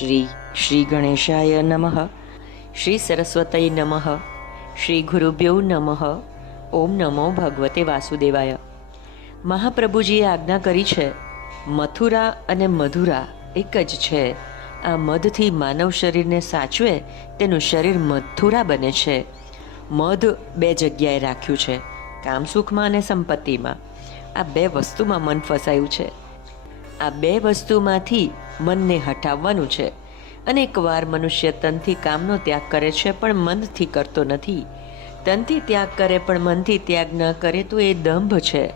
શ્રી શ્રી ગણેશાય નમઃ શ્રી સરસ્વતય નમઃ શ્રી ગુરુભ્યો નમઃ ઓમ નમો ભગવતે વાસુદેવાય મહાપ્રભુજીએ આજ્ઞા કરી છે, મથુરા અને મધુરા એક જ છે. આ મધથી માનવ શરીરને સાચવે તેનું શરીર મથુરા બને છે. મધ બે જગ્યાએ રાખ્યું છે, કામસુખમાં અને સંપત્તિમાં. આ બે વસ્તુમાં મન ફસાયું છે. આ બે વસ્તુમાંથી મનને હટાવવાનું છે. અનેકવાર મનુષ્ય તનથી કામનો ત્યાગ કરે છે, પણ મનથી કરતો નથી. તનથી ત્યાગ કરે, પણ મનથી ત્યાગ ન કરે તો એ દંભ છે.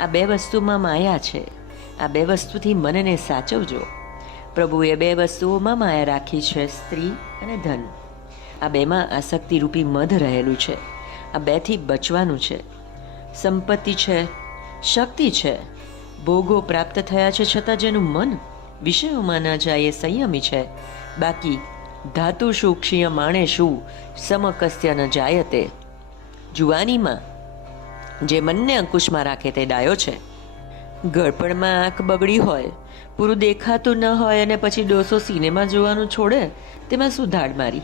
આ બે વસ્તુમાં માયા છે. આ બે વસ્તુથી મનને સાચવજો. પ્રભુએ બે વસ્તુઓમાં માયા રાખી છે, સ્ત્રી અને ધન. આ બેમાં આસક્તિરૂપી મધ રહેલું છે. આ બેથી બચવાનું છે. સંપત્તિ છે, શક્તિ છે ભોગો પ્રાપ્ત થયા છે છતાં જેનું મન વિષયોમાં ન જાય સંયમી છે. બાકી ધાતુ શું ક્ષીય માણે શું સમકસ્ય ન જાય તે. જુવાનીમાં જે મનને અંકુશમાં રાખે તે ડાયો છે. ગળપણમાં આંખ બગડી હોય, પૂરું દેખાતું ન હોય અને પછી ડોસો સિનેમા જોવાનું છોડે, તેમાં સુધાડ મારી.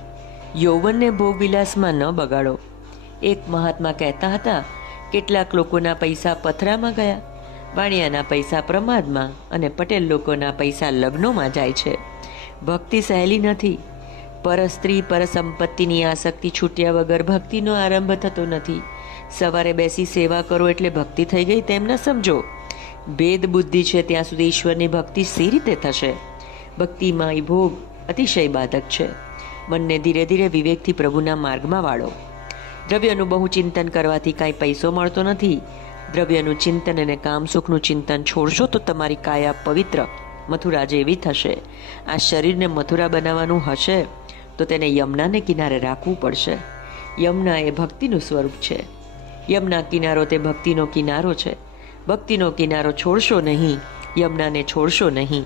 યૌવનને ભોગવિલાસમાં ન બગાડો. એક મહાત્મા કહેતા હતા, કેટલાક લોકોના પૈસા પથરામાં ગયા. વાણિયાના પૈસા પ્રમાદમાં અને પટેલ લોકોના પૈસા લગ્નોમાં જાય છે. ભક્તિ સહેલી નથી. પર સ્ત્રી, પર સંપત્તિની આસક્તિ છૂટ્યા વગર ભક્તિનો આરંભ થતો નથી. સવારે બેસી સેવા કરો એટલે ભક્તિ થઈ ગઈ તેમ ન સમજો. ભેદ બુદ્ધિ છે ત્યાં સુધી ઈશ્વરની ભક્તિ સી રીતે થશે? ભક્તિમાં એ ભોગ અતિશય બાધક છે. મનને ધીરે ધીરે વિવેકથી પ્રભુના માર્ગમાં વાળો. દ્રવ્યનું બહુ ચિંતન કરવાથી કાંઈ પૈસો મળતો નથી. દ્રવ્યનું ચિંતન અને કામ સુખનું ચિંતન છોડશો તો તમારી કાયા પવિત્ર. મથુરા જેવી થશે. આ શરીરને મથુરા બનાવવાનું હશે, તો તેને યમુનાને કિનારે રાખવું પડશે. યમુના એ ભક્તિનું સ્વરૂપ છે. યમુના કિનારો તે ભક્તિનો કિનારો છે. ભક્તિનો કિનારો છોડશો નહીં, યમુનાને છોડશો નહીં.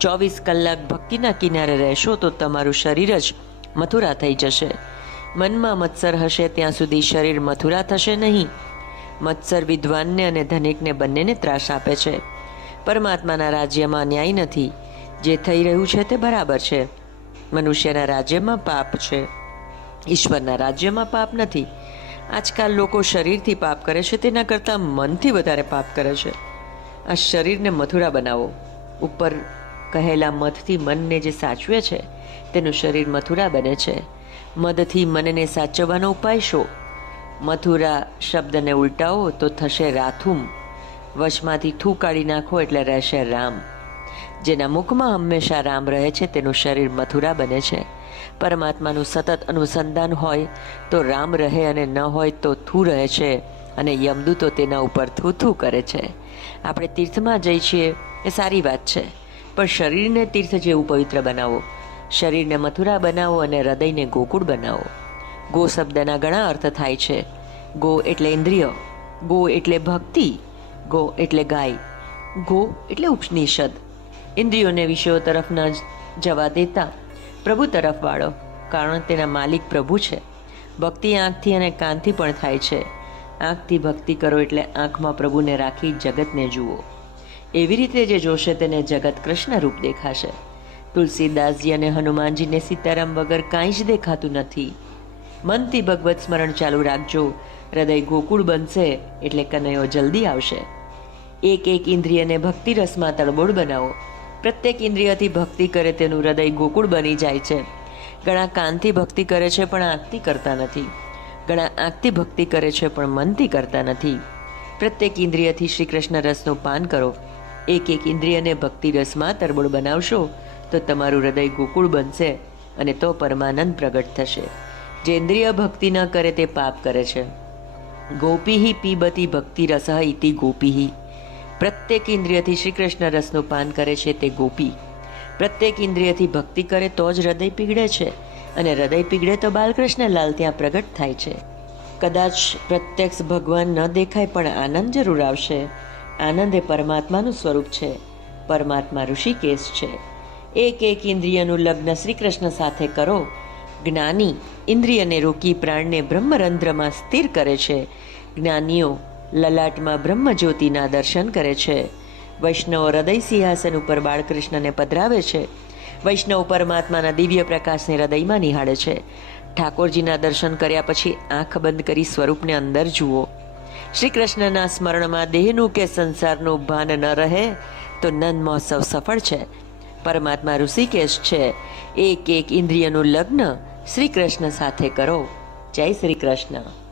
ચોવીસ કલાક ભક્તિના કિનારે રહેશો તો તમારું શરીર જ મથુરા થઈ જશે. મનમાં મત્સર હશે, ત્યાં સુધી શરીર મથુરા થશે નહીં. મત્સર વિદ્વાનને અને ધનિકને બંનેને ત્રાસ આપે છે. પરમાત્માના રાજ્યમાં ન્યાય નથી. જે થઈ રહ્યું છે તે બરાબર છે. મનુષ્યના રાજ્યમાં પાપ છે. ઈશ્વરના રાજ્યમાં પાપ નથી. આજકાલ લોકો શરીરથી પાપ કરે છે, તેના કરતાં મનથી વધારે પાપ કરે છે. આ શરીરને મથુરા બનાવો. ઉપર કહેલા મધથી મનને જે સાચવે છે, તેનું શરીર મથુરા બને છે. મધથી મનને સાચવવાનો ઉપાય શું. મથુરા શબ્દને ઉલટાવો તો થશે રાથુમ. વશમાંથી થૂ કાઢી નાખો એટલે રહેશે રામ. જેના મુખમાં હંમેશા રામ રહે છે, તેનું શરીર મથુરા બને છે. પરમાત્માનું સતત અનુસંધાન હોય તો રામ રહે અને ન હોય તો થૂ રહે છે અને યમદૂતો તેના ઉપર થૂ થૂ કરે છે. આપણે તીર્થમાં જઈ છીએ, એ સારી વાત છે. પણ શરીરને તીર્થ જેવું પવિત્ર બનાવો. શરીરને મથુરા બનાવો અને હૃદયને ગોકુળ બનાવો. ગો શબ્દના ઘણા અર્થ થાય છે. ગો એટલે ઇન્દ્રિય, ગો એટલે ભક્તિ, ગો એટલે ગાય, ગો એટલે ઉપનિષદ. ઇન્દ્રિયોને વિષયો તરફ ન જવા દેતા પ્રભુ તરફ વાળો કારણ તેના માલિક પ્રભુ છે. ભક્તિ આંખથી અને કાનથી પણ થાય છે. આંખથી ભક્તિ કરો એટલે આંખમાં પ્રભુને રાખી જગતને જુઓ. એવી રીતે જે જોશે તેને જગત કૃષ્ણ રૂપ દેખાશે. તુલસીદાસજી અને હનુમાનજીને સીતારામ વગર કાંઈ જ દેખાતું નથી. મનથી ભગવત સ્મરણ ચાલુ રાખજો. હૃદય ગોકુળ બનશે એટલે કનૈયો જલ્દી આવશે. એક એક ઇન્દ્રિયને ભક્તિ રસમાં તળબોળ બનાવો. પ્રત્યેક ઇન્દ્રિયથી ભક્તિ કરે તેનું હૃદય ગોકુળ બની જાય છે. ઘણા કાનથી ભક્તિ કરે છે પણ આંખથી કરતા નથી. ઘણા આંખથી ભક્તિ કરે છે પણ મનથી કરતા નથી. પ્રત્યેક ઇન્દ્રિયથી શ્રી કૃષ્ણ રસનું પાન કરો. એક એક ઇન્દ્રિયને ભક્તિ રસમાં તરબોળ બનાવશો તો તમારું હૃદય ગોકુળ બનશે અને તો પરમાનંદ પ્રગટ થશે. જે ઇન્દ્રિય ભક્તિ ન કરે તે પાપ કરે છે. ગોપીહી પીબતી ભક્તિ રસ ઇતિ ગોપીહી. પ્રત્યેક ઇન્દ્રિયથી શ્રી કૃષ્ણ રસનું પાન કરે છે તે ગોપી. પ્રત્યેક ઇન્દ્રિયથી ભક્તિ કરે તો જ હૃદય પીગળે છે અને હૃદય પીગળે તો બાલકૃષ્ણ લાલ ત્યાં પ્રગટ થાય છે. કદાચ પ્રત્યક્ષ ભગવાન ન દેખાય પણ આનંદ જરૂર આવશે. આનંદ એ પરમાત્માનું સ્વરૂપ છે. પરમાત્મા ઋષિકેશ છે. એક એક ઇન્દ્રિયનું લગ્ન શ્રી કૃષ્ણ સાથે કરો જ્ઞાની ઇન્દ્રિયને રોકી પ્રાણને બ્રહ્મરંધ્રમાં સ્થિર કરે છે. જ્ઞાનીઓ લલાટમાં બ્રહ્મજ્યોતિના દર્શન કરે છે. વૈષ્ણવ હૃદય સિંહાસન ઉપર બાળકૃષ્ણને પધરાવે છે. વૈષ્ણવ પરમાત્માના દિવ્ય પ્રકાશને હૃદયમાં નિહાળે છે. ઠાકોરજીના દર્શન કર્યા પછી આંખ બંધ કરી સ્વરૂપને અંદર જુઓ. શ્રી કૃષ્ણના સ્મરણમાં દેહનું કે સંસારનું ભાન ન રહે, તો નંદ મહોત્સવ સફળ છે. પરમાત્મા ઋષિકેશ છે. એક એક ઇન્દ્રિયનું લગ્ન શ્રી કૃષ્ણ સાથે કરો. જય શ્રી કૃષ્ણ